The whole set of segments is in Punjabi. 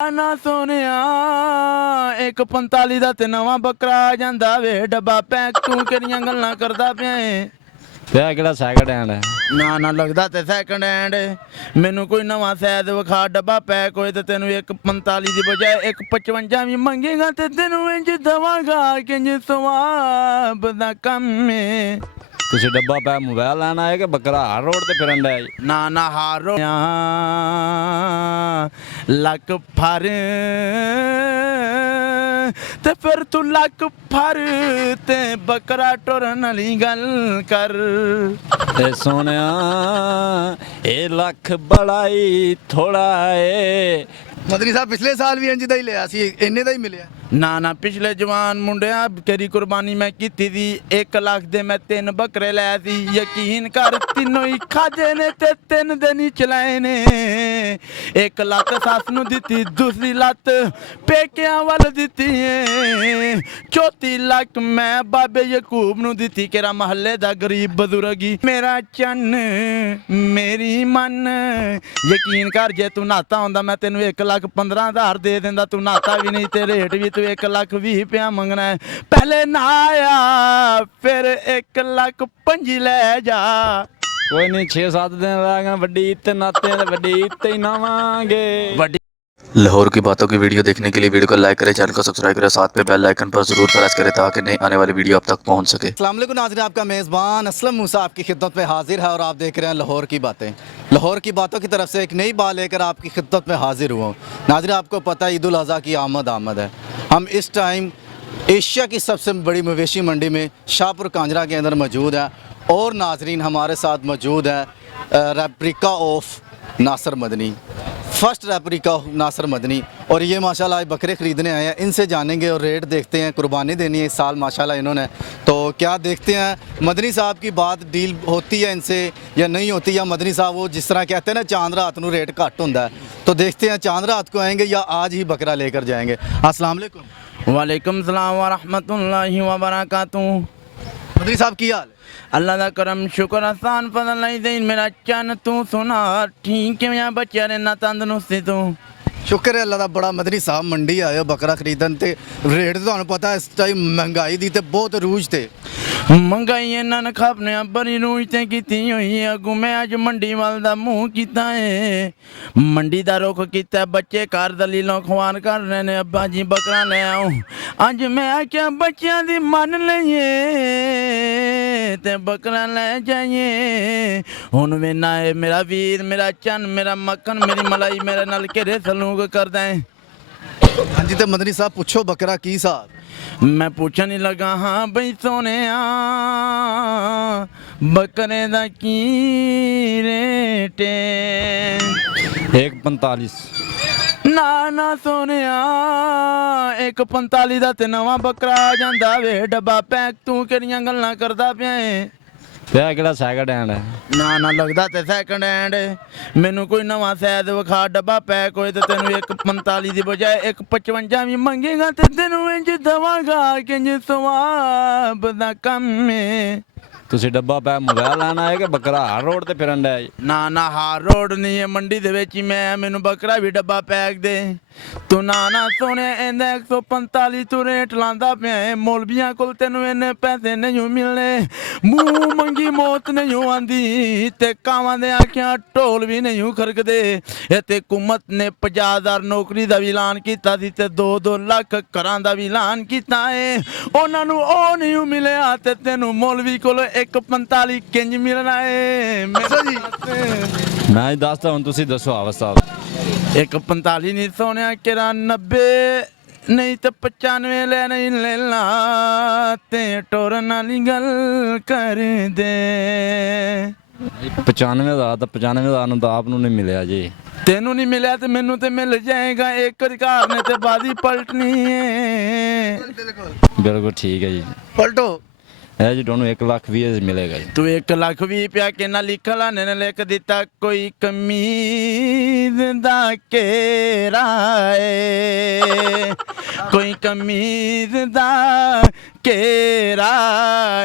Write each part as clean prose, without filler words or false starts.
ਨਾ ਸੋਹਣਿਆ 1:45 ਦਾ ਤੇ ਨਵਾਂ ਬੱਕਰਾ ਆ ਜਾਂਦਾ ਵੇ ਡੱਬਾ ਪੈਕ ਤੂੰ ਕਿਹੜੀਆਂ ਗੱਲਾਂ ਕਰਦਾ ਪਿਆ ਏ। ਪਿਆ ਕਿਹੜਾ ਸੈਕਿੰਡ ਹੈਂਡ ਹੈ? ਨਾ ਲੱਗਦਾ ਤੇ ਸੈਕੰਡ ਹੈਂਡ ਮੈਨੂੰ ਕੋਈ ਨਵਾਂ ਸਾਇਦ ਵਿਖਾ ਡੱਬਾ ਪੈਕ ਹੋਏ ਤੇ ਤੈਨੂੰ 1:45 ਦੀ ਬਜਾਏ 1:55 ਵੀ ਮੰਗੇਗਾ ਤੇ ਤੈਨੂੰ ਇੰਜ ਦਵਾਂਗਾ ਕਿ ਇੰਜ ਸਵਾਬ ਦਾ ਕੰਮ ਏ। ਤੁਸੀਂ ਡੱਬਾ ਪੈ ਮੋਬਾਈਲ ਲੈਣ ਆਏ ਕਿ ਬੱਕਰਾ ਹਰ ਰੋਡ ਤੇ ਫਿਰਨ ਡਿਆ ਜੀ? ਨਾ ਹਾਰੋ ਲੱਕ ਫਰ ਤੇ ਫਿਰ ਤੂੰ ਲੱਕ ਫਰ ਤੇ ਬੱਕਰਾ ਟੁਰਨ ਵਾਲੀ ਗੱਲ ਕਰ। ਤੇ ਸੋਹਣਿਆ ਇਹ ਲੱਖ ਬੜਾਈ ਥੋੜਾ ਏ। ਮਦਨੀ ਸਾਹਿਬ ਪਿਛਲੇ ਸਾਲ ਵੀ ਇੰਜ ਦਾ ਹੀ ਲਿਆ ਸੀ, ਇੰਨੇ ਦਾ ਹੀ ਮਿਲਿਆ। ਨਾ ਪਿਛਲੇ ਜਵਾਨ ਮੁੰਡਿਆ ਤੇਰੀ ਕੁਰਬਾਨੀ ਮੈਂ ਕੀਤੀ ਦੀ 1 ਲੱਖ ਦੇ ਮੈਂ 3 ਬੱਕਰੇ ਲੈ ਸੀ। ਯਕੀਨ ਕਰ ਤਿੰਨੋਂ ਹੀ ਖਾਦੇ ਨੇ ਤੇ 3 ਦਿਨ ਹੀ ਚਲਾਏ ਨੇ। 1 ਲੱਤ ਸੱਸ ਨੂੰ ਦਿੱਤੀ, ਦੂਸਰੀ ਲੱਤ ਪੇਕਿਆਂ ਵੱਲ ਦਿੱਤੀ ਏ। ਚੌਥੀ ਲੱਖ ਮੈਂ ਬਾਬੇ ਯਕੂਬ ਨੂੰ ਦਿੱਤੀ ਕਿਹੜਾ ਮਹੱਲੇ ਦਾ ਗਰੀਬ ਬਜ਼ੁਰਗੀ ਮੇਰਾ ਚੰਨ ਮੇਰੀ ਮਨ। ਯਕੀਨ ਕਰ ਜੇ ਤੂੰ ਨਾਤਾ ਹੁੰਦਾ ਮੈਂ ਤੈਨੂੰ 1,15,000 ਦੇ ਦਿੰਦਾ। ਤੂੰ ਨਾਤਾ ਵੀ ਨਹੀਂ ਤੇ ਰੇਟ ਵੀ ਤੂੰ 1,20,000 ਮੰਗਣਾ ਹੈ। ਪਹਿਲੇ ਨਾ ਆਇਆ ਫਿਰ 1,05,000 ਲੈ ਜਾ। ਕੋਈ ਨਹੀਂ 6-7 ਦਿਨ ਰਹਿ ਗਏ, ਵੱਡੀ ਈਦ ਤੇ ਨਾਤੇ ਤੇ ਵੱਡੀ ਈਦ ਤੇ ही नावांगे। लाहौर की बातों की वीडियो देखने के लिए वीडियो को लाइक करें, चैनल को सब्सक्राइब करें, साथ में बेल आइकन पर जरूर प्रेस करें ताकि नई आने वाली वीडियो आप तक पहुंच सके। अस्सलाम वालेकुम नाज़रीन, आपका मेज़बान असलम मूसा आपकी खिदमत में हाजिर है और आप देख रहे हैं लाहौर की बातें। लाहौर की बातों की तरफ से एक नई बात लेकर आपकी खिदमत में हाजिर हुआ हूँ। नाज़रीन आपको पता है ईद उल अज़हा की आमद है। हम इस टाइम एशिया की सबसे बड़ी मवेशी मंडी में शाहपुर कांजरा के अंदर मौजूद है और नाज़रीन हमारे साथ मौजूद है replica of Nasir Madani, first replica of Nasir Madani. और ये माशाल्लाह बकरे ख़रीदने आए हैं, इनसे जानेंगे और रेट देखते हैं। कुर्बानी देनी है इस साल माशाल्लाह इन्होंने, तो क्या देखते हैं मदनी साहब की बात डील होती है इनसे या नहीं होती, या मदनी साहब वो जिस तरह कहते हैं ना चांद रात को रेट घट होता है, तो देखते हैं चांद रात को आएंगे या आज ही बकरा लेकर जाएंगे। अस्सलाम वालेकुम। वालेकुम सलाम व रहमतुल्लाहि व बरकातुहू। मदनी साहब की हाल? अल्लाह दा करम शुक्र आसान फजल नहीं देन मेरा चन तू सुना ठीक है बच्चे रहना तंदुरुस्ती तू। शुक्र है अल्लाह दा बड़ा। मदनी साहब मंडी आए हो बकरा खरीदन ते रेट तो तुहानू पता इस टाइम महंगाई दी ते बहुत रूज थे। महंगाई ਇਹਨਾਂ ਨੇ ਖਾਪਨੇ ਬੜੀ ਰੂਜ ਤੇ ਕੀਤੀ ਹੋਈ ਹੈ। ਅਗੂ ਮੈਂ ਅੱਜ ਮੰਡੀ ਵੱਲ ਦਾ ਮੂੰਹ ਕੀਤਾ ਹੈ, ਮੰਡੀ ਦਾ ਰੁਖ ਕੀਤਾ। ਬੱਚੇ ਘਰ ਦਲੀਲੋਂ ਖਵਾਨ ਕਰ ਰਹੇ ਨੇ ਅੱਬਾ ਜੀ ਬੱਕਰਾ ਲੈ ਆਓ। ਅੱਜ ਮੈਂ ਆਖਿਆ ਬੱਚਿਆਂ ਦੀ ਮੰਨ ਲਈਏ ਤੇ ਬੱਕਰਾ ਲੈ ਜਾਈਏ। ਹੁਣ ਵੇਨਾ ਹੈ ਮੇਰਾ ਵੀਰ ਮੇਰਾ ਚੰਨ ਮੇਰਾ ਮੱਖਣ ਮੇਰੀ ਮਲਾਈ ਮੇਰੇ ਨਾਲ ਕਿਹੜੇ ਸਲੂਕ ਕਰਦਾ ਹੈ। हाँ जी, तो मदनी साहब पूछो बकरा की साहब? मैं पूछन ही लगा हाँ बई सोने बकरे दा की रेट 1:45। ना सोने 1:45 ਦਾ ਤੇ ਨਵਾਂ ਬੱਕਰਾ ਆ ਜਾਂਦਾ ਵੇ ਡੱਬਾ ਪੈਕ ਤੂੰ ਕਿਹੜੀਆਂ ਗੱਲਾਂ ਕਰਦਾ ਪਿਆ ਏ। ਪਿਆ ਕਿਹੜਾ ਸੈਕਿੰਡ ਹੈਂਡ ਹੈ? ਨਾ ਲੱਗਦਾ ਤੇ ਸੈਕੰਡ ਹੈਂਡ ਮੈਨੂੰ ਕੋਈ ਨਵਾਂ ਸਾਇਦ ਵਿਖਾ ਡੱਬਾ ਪੈਕ ਹੋਏ ਤੇ ਤੈਨੂੰ 1:45 ਦੀ ਬਜਾਏ 1:55 ਵੀ ਮੰਗੇਗਾ ਤੇ ਤੈਨੂੰ ਇੰਜ ਦਵਾਂਗਾ ਕਿ ਇੰਜ ਸਵਾਬ ਦਾ ਕੰਮ ਏ। ਤੁਸੀਂ ਡੱਬਾ ਪੈ ਮੋਬਾਈਲ ਲੈਣ ਆਏ ਕਿ ਬੱਕਰਾ ਹਰ ਰੋਡ ਤੇ ਫਿਰਨ ਡਿਆ ਜੀ? ਨਾ ਹਾਰ ਰੋਡ ਨਹੀਂ ਹੈ ਮੰਡੀ ਦੇ ਵਿੱਚ ਹੀ ਮੈਂ ਮੈਨੂੰ ਬੱਕਰਾ ਵੀ ਡੱਬਾ ਪੈਕ ਦੇ। ਤੂੰ ਨਾ ਸੋਹਣੇ ਇਹਦਾ 145 ਤੂੰ ਰੇਟ ਲਾਂਦਾ ਪਿਆ ਏ। ਮੌਲਵੀਆਂ ਕੋਲ ਤੈਨੂੰ ਇੰਨੇ ਪੈਸੇ ਨਹੀਂ ਮਿਲਣੇ, ਮੂੰਹ ਮੰਗੀ ਮੌਤ ਨਹੀਂ ਆਂਦੀ ਤੇ ਕਾਵਾਂ ਦੇ ਆਖਿਆਂ ਢੋਲ ਵੀ ਨਹੀਂ ਖਰਕਦੇ। ਇਹ ਤੇ ਹਕੂਮਤ ਨੇ 50,000 ਨੌਕਰੀ ਦਾ ਵੀ ਐਲਾਨ ਕੀਤਾ ਸੀ ਤੇ 2-2 ਲੱਖ ਘਰਾਂ ਦਾ ਵੀ ਐਲਾਨ ਕੀਤਾ ਏ। ਉਹਨਾਂ ਨੂੰ ਉਹ ਨਹੀਂ ਮਿਲਿਆ ਤੇ ਤੈਨੂੰ ਮੌਲਵੀ ਕੋਲ 1:45 ਕਿੰਜ ਮਿਲਣਾ ਏ। ਮੈਂ ਦੱਸਦਾ ਹੁਣ ਤੁਸੀਂ ਦੱਸੋ ਆਵਾ ਸਾਹਿਬ। 1:45 ਨਹੀਂ ਸੋਹਣਿਆ ਕਿਹੜਾ 90 ਨਹੀਂ ਤੇ 95 ਲੈ ਨਹੀਂ ਲੈਣਾ ਤੇ ਟੋਰਨ ਵਾਲੀ ਗੱਲ ਕਰ ਦੇ। 95 ਦਾ ਤਾਂ 95 ਦਾ ਨੂੰ ਤਾਂ ਆਪ ਨੂੰ ਨਹੀਂ ਮਿਲਿਆ ਜੀ। ਤੈਨੂੰ ਨਹੀਂ ਮਿਲਿਆ ਤੇ ਮੈਨੂੰ ਤੇ ਮਿਲ ਜਾਏਗਾ। ਇੱਕ ਅਧਿਕਾਰ ਨੇ ਤੇ ਬਾਜ਼ੀ ਪਲਟਣੀ ਹੈ। ਬਿਲਕੁਲ ਠੀਕ ਹੈ ਜੀ। पलटो ਇਹ ਜੀ ਤੁਹਾਨੂੰ 1,20,000 ਮਿਲੇਗਾ ਜੀ। ਤੂੰ 1,20,000 ਕਿੰਨਾ ਲਿਖਲਾ ਨੇ ਲਿਖ ਦਿੱਤਾ ਕੋਈ ਕਮੀਜ਼ ਦਾ ਘੇਰਾ ਏ, ਕੋਈ ਕਮੀਜ਼ ਦਾ ਘੇਰਾ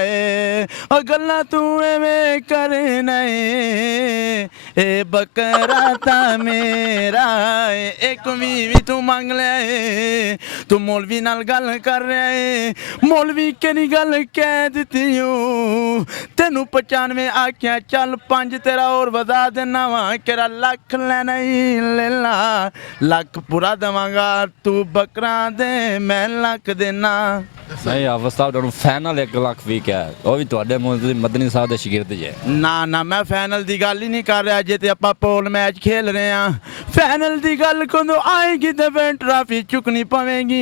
ਏ। ਉਹ ਗੱਲਾਂ ਤੂੰ ਐਵੇਂ ਕਰਨਾ ਏ, ਇਹ ਬੱਕਰਾ ਤਾਂ ਮੇਰਾ ਏ ਇੱਕ ਵੀ ਤੂੰ ਮੰਗ ਲਿਆ ਏ ਤੂੰ ਮੌਲਵੀ ਨਾਲ ਗੱਲ ਕਰ ਰਿਹਾ ਏ ਮੌਲਵੀ ਕਿਹੜੀ ਗੱਲ ਕਹਿ ਦਿੱਤੀ ਓ ਤੈਨੂੰ 95 ਆਖਿਆ ਚੱਲ 5 ਤੇਰਾ ਹੋਰ ਵਧਾ ਦੇਣਾ ਵਾ ਕਿਹੜਾ ਲੱਖ ਲੈਣਾ ਹੀ ਲੈ ਲਾ ਲੱਖ ਪੂਰਾ ਦੇਵਾਂਗਾ ਤੂੰ ਬੱਕਰਾ ਦੇ ਮੈਂ ਲੱਖ ਦੇਣਾ ਨਹੀਂ ਹਾਫਿਜ਼ ਸਾਹਿਬ ਤੁਹਾਨੂੰ ਫਾਈਨਲ 1 ਲੱਖ ਵੀ ਕਿਹਾ ਉਹ ਵੀ ਤੁਹਾਡੇ ਮਦਨੀ ਸਾਹਿਬ ਦੇ ਸ਼ਾਗਿਰਦ ਜੇ ਨਾ ਮੈਂ ਫਾਈਨਲ ਦੀ ਗੱਲ ਹੀ ਨਹੀਂ ਕਰ ਰਿਹਾ ਜੇ ਤੇ ਆਪਾਂ ਪੋਲ ਮੈਚ ਖੇਲ ਰਹੇ ਆ ਫਾਈਨਲ ਦੀ ਗੱਲ ਕਦੋਂ ਆਏਗੀ ਤੇ ਫਿਰ ਟਰਾਫੀ ਚੁੱਕਣੀ ਪਵੇਗੀ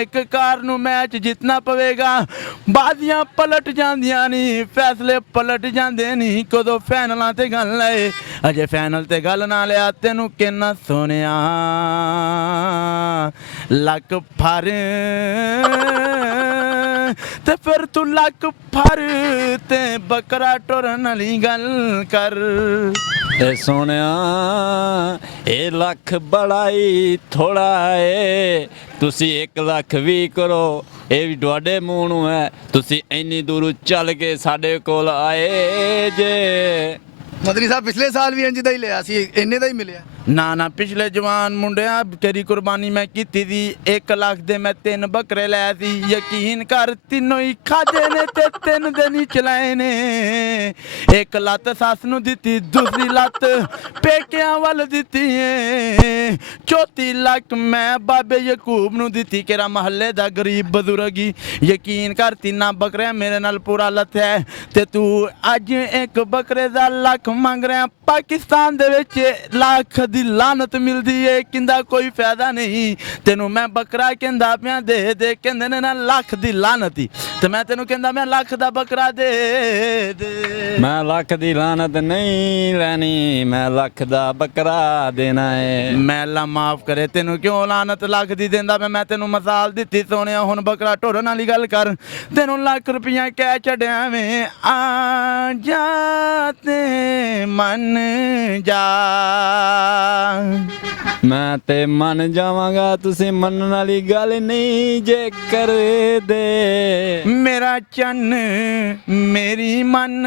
ਇੱਕ ਕਾਰ ਨੂੰ ਮੈਚ ਜਿੱਤਣਾ ਪਵੇਗਾ ਬਾਜ਼ੀਆਂ ਪਲਟ ਜਾਂਦੀਆਂ ਨਹੀਂ ਫੈਸਲੇ ਪਲਟ ਜਾਂਦੇ ਨਹੀਂ ਕਦੋਂ ਫਾਈਨਲਾਂ ਤੇ ਗੱਲ ਲਏ ਅਜੇ ਫਾਈਨਲ ਤੇ ਗੱਲ ਨਾ ਲਿਆ ਤੈਨੂੰ ਕਿੰਨਾ ਸੋਹਣਿਆ ਲੱਕ ਫਰ ਤੇ ਫਿਰ ਤੂੰ ਲੱਕ ਫਰ ਤੇ ਬੱਕਰਾ ਟੁਰਨ ਵਾਲੀ ਗੱਲ ਕਰ ਇਹ ਸੋਹਣਿਆ ਇਹ ਲੱਖ ਬੜਾਈ ਥੋੜਾ ਏ ਤੁਸੀਂ 1 ਲੱਖ ਵੀ ਕਰੋ ਇਹ ਵੀ ਤੁਹਾਡੇ ਮੂੰਹ ਨੂੰ ਹੈ ਤੁਸੀਂ ਇੰਨੀ ਦੂਰੋਂ ਚੱਲ ਕੇ ਸਾਡੇ ਕੋਲ ਆਏ ਜੇ मदनी साहब पिछले साल भी इंज दा ही लिया सी इन्ने दा ही मिलिया ਨਾ ਪਿਛਲੇ ਜਵਾਨ ਮੁੰਡਿਆਂ ਤੇਰੀ ਕੁਰਬਾਨੀ ਮੈਂ ਕੀਤੀ ਦੀ 1 ਲੱਖ ਦੇ ਮੈਂ 3 ਬੱਕਰੇ ਲੈ ਸੀ ਯਕੀਨ ਕਰ ਤਿੰਨੋਂ ਹੀ ਖਾਦੇ ਨੇ ਤੇ 3 ਦਿਨ ਹੀ ਚਲਾਏ ਨੇ ਇੱਕ ਲੱਤ ਸੱਸ ਨੂੰ ਦਿੱਤੀ ਦੂਸਰੀ ਲੱਤ ਪੇਕਿਆਂ ਵੱਲ ਦਿੱਤੀ ਏ ਚੌਥੀ ਲੱਖ ਮੈਂ ਬਾਬੇ ਯਕੂਬ ਨੂੰ ਦਿੱਤੀ ਕਿਹੜਾ ਮਹੱਲੇ ਦਾ ਗਰੀਬ ਬਜ਼ੁਰਗੀ ਯਕੀਨ ਕਰ ਤਿੰਨਾਂ ਬੱਕਰਿਆਂ ਮੇਰੇ ਨਾਲ ਪੂਰਾ ਲੱਥਿਆ ਤੇ ਤੂੰ ਅੱਜ ਇੱਕ ਬੱਕਰੇ ਦਾ ਲੱਖ ਮੰਗ ਰਿਹਾ ਪਾਕਿਸਤਾਨ ਦੇ ਵਿੱਚ ਲੱਖ ਦੀ ਲਾਨਤ ਮਿਲਦੀ ਏ ਕਹਿੰਦਾ ਕੋਈ ਫਾਇਦਾ ਨਹੀਂ ਤੈਨੂੰ ਮੈਂ ਬੱਕਰਾ ਕਹਿੰਦਾ ਪਿਆ ਦੇ ਦੇ ਕਹਿੰਦੇ ਨੇ ਨਾ ਲੱਖ ਦੀ ਲਾਨਤ ਹੀ ਤੇ ਮੈਂ ਤੈਨੂੰ ਕਹਿੰਦਾ ਮੈਂ ਲੱਖ ਦਾ ਬੱਕਰਾ ਦੇ ਦੇ ਮੈਂ ਲੱਖ ਦੀ ਲਾਨਤ ਨਹੀਂ ਲੈਣੀ ਮੈਂ ਲੱਖ ਦਾ ਬੱਕਰਾ ਦੇਣਾ ਏ ਮੈਂ ਅੱਲਾ ਮਾਫ ਕਰੇ ਤੈਨੂੰ ਕਿਉਂ ਲਾਨਤ ਲੱਖ ਦੀ ਦਿੰਦਾ ਮੈਂ ਤੈਨੂੰ ਮਿਸਾਲ ਦਿੱਤੀ ਸੋਹਣਿਆ ਹੁਣ ਬੱਕਰਾ ਢੋਰਨ ਵਾਲੀ ਗੱਲ ਕਰ ਤੈਨੂੰ ਲੱਖ ਰੁਪਈਆ ਕਹਿ ਛੱਡਿਆ ਵੇ ਆ ਜਾ ਤੇ ਮਨ ਜਾ ਮੈਂ ਤੇ ਮੰਨ ਜਾਵਾਂਗਾ ਤੁਸੀਂ ਮੰਨਣ ਵਾਲੀ ਗੱਲ ਨਹੀਂ ਜੇ ਕਰਦੇ ਮੇਰਾ ਚੰਨ ਮੇਰੀ ਮਨ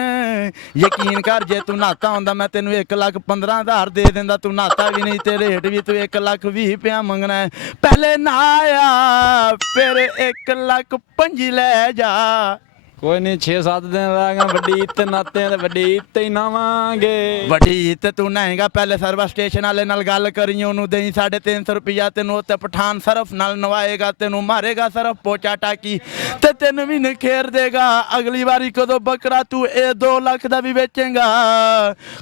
ਯਕੀਨ ਕਰ ਜੇ ਤੂੰ ਨਾਤਾ ਹੁੰਦਾ ਮੈਂ ਤੈਨੂੰ 1,15,000 ਦੇ ਦਿੰਦਾ ਤੂੰ ਨਾਤਾ ਵੀ ਨਹੀਂ ਤੇ ਰੇਟ ਵੀ ਤੂੰ 1,20,000 ਰੁਪਇਆ ਮੰਗਣਾ ਹੈ ਪਹਿਲੇ ਨਾ ਆਇਆ ਫਿਰ 1,05,000 ਲੈ ਜਾ ਕੋਈ ਨਹੀਂ 6-7 ਦਿਨ ਲਾਂਗਾ ਵੱਡੀ ਇੱਤ ਨਾਤੇ ਤੇ ਵੱਡੀ ਇੱਤ ਹੀ ਨਾਵਾਂਗੇ ਵੱਡੀ ਤੇ ਤੂੰ ਨਹਾਏਗਾ ਪਹਿਲੇ ਸਰਵਿਸ ਸਟੇਸ਼ਨ ਵਾਲੇ ਨਾਲ ਗੱਲ ਕਰੀ ਉਹਨੂੰ ਦੇਈ 350 ਰੁਪਇਆ ਤੈਨੂੰ ਉੱਤੇ ਪਠਾਨ ਸਰਫ ਨਾਲ ਨਵਾਏਗਾ ਤੈਨੂੰ ਮਾਰੇਗਾ ਸਰਫ ਪੋਚਾ ਟਾਕੀ ਤੇ ਤੈਨੂੰ ਵੀ ਨਖੇਰ ਦੇਗਾ ਅਗਲੀ ਵਾਰੀ ਕਦੋਂ ਬੱਕਰਾ ਤੂੰ ਇਹ 2 ਲੱਖ ਦਾ ਵੀ ਵੇਚੇਗਾ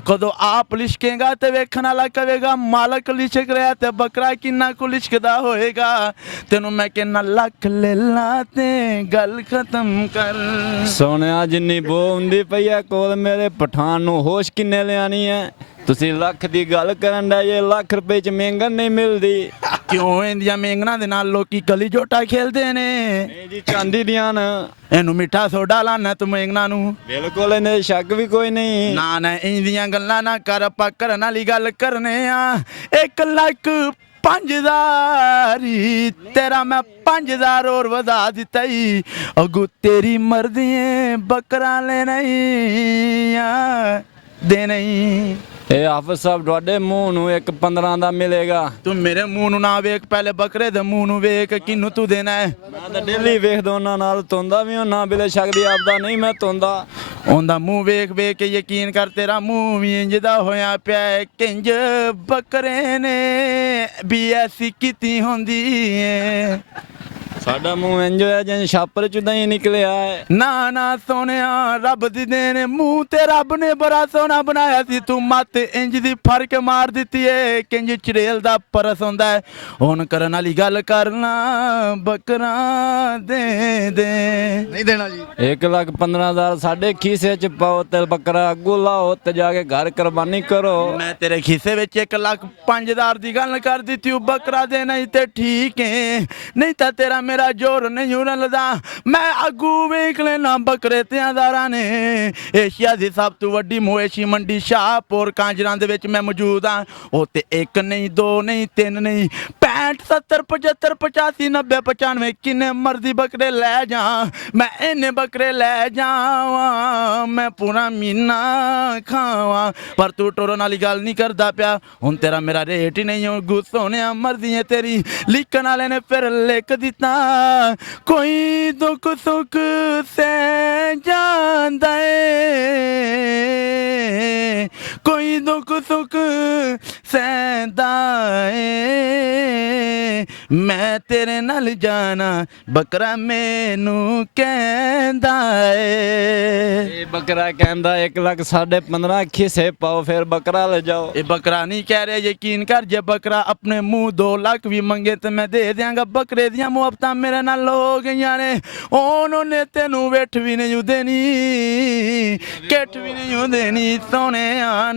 ਕਦੋਂ ਆਪ ਲਿਸ਼ਕੇਗਾ ਤੇ ਵੇਖਣ ਵਾਲਾ ਕਹੇਗਾ ਮਾਲਕ ਲਿਸ਼ਕ ਰਿਹਾ ਤੇ ਬੱਕਰਾ ਕਿੰਨਾ ਕੁ ਲਿਸ਼ਕਦਾ ਹੋਏਗਾ ਤੈਨੂੰ ਮੈਂ ਕਿੰਨਾ ਲੱਖ ਲੈ ਲਾ ਤੇ ਗੱਲ ਖਤਮ ਕਰ ਸੋਹਣਿਆ ਜਿੰਨੀ ਬੋ ਹੁੰਦੀ ਪਈ ਐ ਕੋਲ ਮੇਰੇ ਪਠਾਨ ਨੂੰ ਹੋਸ਼ ਕਿੰਨੇ ਲਿਆਣੀ ਐ ਤੁਸੀਂ ਲੱਖ ਦੀ ਗੱਲ ਕਰਨ ਦਾ ਇਹ ਲੱਖ ਰੁਪਏ ਚ ਮਹਿੰਗਨ ਨਹੀਂ ਮਿਲਦੀ ਕਿਉਂ ਇੰਦੀਆਂ ਮਹਿੰਗਣਾ ਦੇ ਨਾਲ ਲੋਕੀ ਕਲੀ ਜੋਟਾ ਖੇਲਦੇ ਨੇ ਨਹੀਂ ਜੀ ਚਾਂਦੀ ਦੀਆਂ ਨਾ ਇਹਨੂੰ ਮਿੱਠਾ ਸੋਡਾ ਲਾਣਾ ਤੂੰ ਮਹਿੰਗਣਾ ਨੂੰ ਬਿਲਕੁਲ ਇਹਨੇ ਸ਼ੱਕ ਵੀ ਕੋਈ ਨਹੀਂ ਨਾ ਇੰਦੀਆਂ ਗੱਲਾਂ ਨਾ ਕਰ ਆਪਾਂ ਕਰਨ ਵਾਲੀ ਗੱਲ ਕਰਨੇ ਆ 1 ਲੱਖ 5,000 ਤੇਰਾ ਮੈਂ 5,000 ਹੋਰ ਵਧਾ ਦਿੱਤਾ ਈ ਅਗੂ ਤੇਰੀ ਮਰਜ਼ੀ ਏ ਬੱਕਰਾ ਲੈਣਾ ਈ ਆ ਦੇ ਨਹੀਂ ਇਹ ਹਾਫਿਜ਼ ਸਾਹਿਬ ਤੁਹਾਡੇ ਮੂੰਹ ਨੂੰ 1,15 ਦਾ ਮਿਲੇਗਾ ਤੂੰ ਮੇਰੇ ਮੂੰਹ ਨੂੰ ਨਾ ਵੇਖ ਪਹਿਲੇ ਬੱਕਰੇ ਦੇ ਮੂੰਹ ਨੂੰ ਵੇਖ ਕਿਹਨੂੰ ਤੂੰ ਦੇਣਾ ਹੈ ਮੈਂ ਤਾਂ ਡੇਲੀ ਵੇਖਦਾ ਉਹਨਾਂ ਨਾਲ ਤੁੰਦਾ ਵੀ ਨਾ ਬਿਲੇ ਸ਼ੱਕ ਆਪਦਾ ਨਹੀਂ ਮੈਂ ਤੁੰਦਾ ਉਹਦਾ ਮੂੰਹ ਵੇਖ ਵੇਖ ਕੇ ਯਕੀਨ ਕਰ ਤੇਰਾ ਮੂੰਹ ਵੀ ਇੰਜ ਦਾ ਹੋਇਆ ਪਿਆ ਹੈ ਕਿੰਜ ਬੱਕਰੇ ਨੇ BSc ਕੀਤੀ ਹੁੰਦੀ ਏ ਸਾਡਾ ਮੂੰਹ ਇੰਜ ਹੋਇਆ ਜਿਵੇਂ ਛਾਪਰ ਚ ਦਹੀਂ ਨਿਕਲਿਆ ਹੈ ਨਾ ਸੋਹਣਿਆ ਰੱਬ ਦੀ ਦੇਣ ਮੂੰਹ ਤੇ ਰੱਬ ਨੇ ਬੜਾ ਸੋਹਣਾ ਬਣਾਇਆ ਸੀ ਤੂੰ ਮੱਤ ਇੰਜ ਦੀ ਫਰਕ ਮਾਰ ਦਿੱਤੀ ਏ ਕਿੰਜ ਚੜੇਲ ਦਾ ਪਰਸ ਹੁੰਦਾ ਹੈ ਹੁਣ ਕਰਨ ਵਾਲੀ ਗੱਲ ਕਰਨਾ ਬੱਕਰਾ ਦੇ नहीं देना जी 1,15,000 ਸਾਡੇ ਖੀਸੇ ਚ ਪਾਓ ਤੇ ਬੱਕਰਾ ਅੱਗੂ ਲਾਓ ਤੇ ਜਾ ਕੇ ਘਰ ਕੁਰਬਾਨੀ ਕਰੋ ਮੈਂ ਤੇਰੇ ਖੀਸੇ ਵਿੱਚ 1,05,000 ਦੀ ਗੱਲ ਕਰ ਦਿੱਤੀ ਉਹ ਬੱਕਰਾ ਦੇ ਨਹੀਂ ਤੇ ਠੀਕ ਏ ਨਹੀਂ ਤਾਂ ਤੇਰਾ मेरा जोर नहीं रलदा मैं अगू वेख लेना बकरे ते आधारा ने एशिया दी सब तो वड्डी मवेशी मंडी शाहपुर कांजरां दे विच मैं मौजूद हाँ उत्ते एक नहीं दो नहीं तीन नहीं 65 70 75 85 90 95 किन्ने मर्जी बकरे ले जा मैं इन्ने बकरे ले जावा मैं पूरा महीना खावा पर तू टोरन वाली गल नहीं करदा पिया हुण तेरा मेरा रेट ही नहीं गुस्स होने मर्जी है तेरी लिखण वाले ने फिर लिख दिता कोई दुख सुख से जांदा है कोई दुख सुख सहदा है मैं तेरे नाल जाना बकरा मैनू कहंदा है ਇਹ ਬੱਕਰਾ ਕਹਿੰਦਾ 1,15,500 ਖਿਸੇ ਪਾਓ ਫਿਰ ਬੱਕਰਾ ਲੈ ਜਾਓ ये बकरा नहीं कह रहे यकीन कर जे बकरा अपने मुंह 2 लाख भी मंगे तो मैं दे दियांगा बकरे दियां मुहब्बतां मेरे नाल हो गईयां ने उन्होंने तेनू वेठ भी नहीं देनी किठ भी नहीं देनी सोने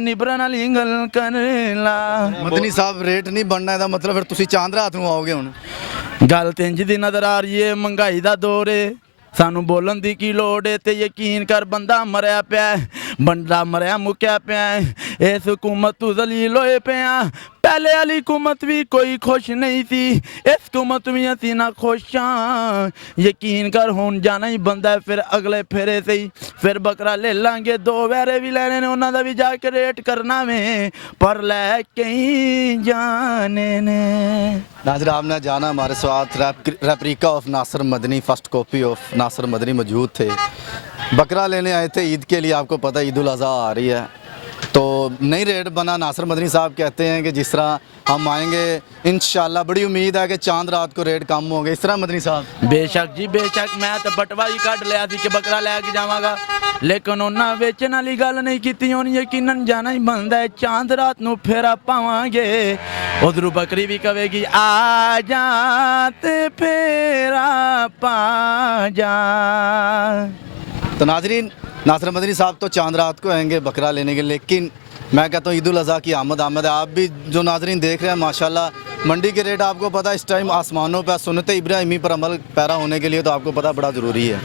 निबरन वाली गल कर ला मदनी साहब रेट नहीं बनना ਇਹਦਾ ਮਤਲਬ ਫਿਰ ਤੁਸੀਂ ਚਾਂਦ ਰਾਤ ਨੂੰ ਆਓਗੇ ਹੁਣ गल तो इंज दी नजर आ रही है महंगाई का दौर है सानू बोलन दी की लोड़ है ते यकीन कर बंदा मरिया पिया बंदा मरिया मुक्या पिया इस हुकूमत तू जलील होए पिया पहले वाली हुकूमत भी कोई खुश नहीं थी इस हुकूमत भी असी ना खुश हाँ यकीन कर हुण जाना ही बंदा है फिर अगले फेरे से ही फिर बकरा ले लांगे 2 वैरे भी लेने ने उन्होंने भी जाके रेट करना में पर लैके ही जाने ने नाज़रीन आपने जाना हमारे साथ replica of Nasir Madani first copy of Nasir Madani मौजूद थे बकरा लेने आए थे ईद के लिए आपको पता है ईद उल अज़हा आ रही है तो नई रेट बना नासिर मदनी साहब कहते हैं कि जिस तरह हम आएंगे इंशाल्लाह बड़ी उम्मीद है कि चांद रात को रेट कम होंगे इस तरह मदनी साहब बेशक जी बेशक मैं तो बटवा ही कट लिया थी कि बकरा लैके जावांगा लेकिन उन्हें बेचने वाली गल नहीं की उन्हें यकीनन जाना ही बनता है चांद रात नू फेरा पावांगे उधरों बकरी भी कहेगी आ जा ते फेरा पा जा तो नाजरीन नासिर मदनी साहब तो चांद रात को आएंगे बकरा लेने के लेकिन मैं कहता हूँ ईद उल अज़हा की आमद है आप भी जो नाजरीन देख रहे हैं माशाल्लाह मंडी के रेट आपको पता है इस टाइम आसमानों पर सुन्नत इब्राहिमी पर अमल पैरा होने के लिए तो आपको पता बड़ा ज़रूरी है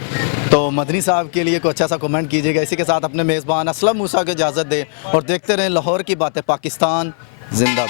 तो मदनी साहब के लिए कोई अच्छा सा कमेंट कीजिएगा इसी के साथ अपने मेज़बान असलम मूसा को इजाज़त दें और देखते रहें लाहौर की बातें पाकिस्तान जिंदाबाद।